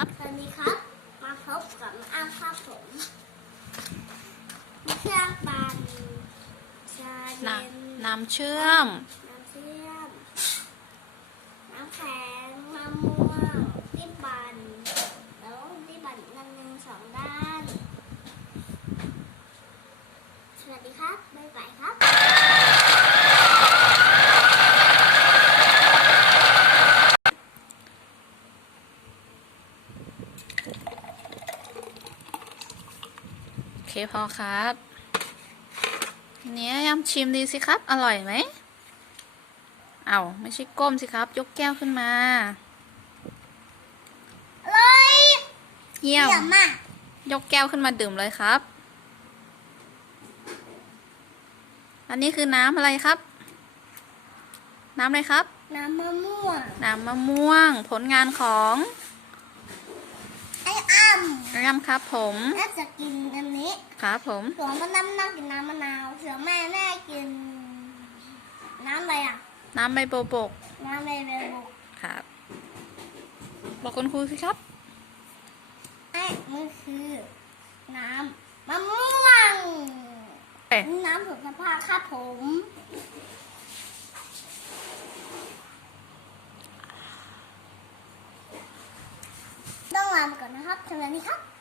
ครับสวัสดีครับ มาพบกับอ้ามครับผมเครื่องปั่นชาน้เย็นำน้ำเชื่อม น้ำเชื่อม น้ำแข็งมะม่วงที่ปั่นแล้วที่ปั่นนั่นหนึ่งสองด้าน สวัสดีครับ บ๊ายบายครับ โอเคพอครับทีนี้ยำชิมดีสิครับ อร่อยไหม เอาไม่ใช่ก้มสิครับ ยกแก้วขึ้นมาเลยเยี่ยมมากยกแก้วขึ้นมาดื่มเลยครับ อันนี้คือน้ำอะไรครับ น้ำอะไรครับ น้ำมะม่วง น้ำมะม่วง ผลงานของไอ้ อ้ำยำครับผม น่าจะกินอันนี้ครับผมสวมันน้ำน่ากินน้ำมะนาว เสือแม่แม่กิน น้ำอะไรอะ น้ำใบโบวบกน้ำในเบลบุกครับ บอกคุณครูสิครับ ไอ้มันคือ น้ำมะม่วงเอ๊ะน้ำสุขภาพครับผม ต้องลาไปก่อนนะครับสวัสดีครับ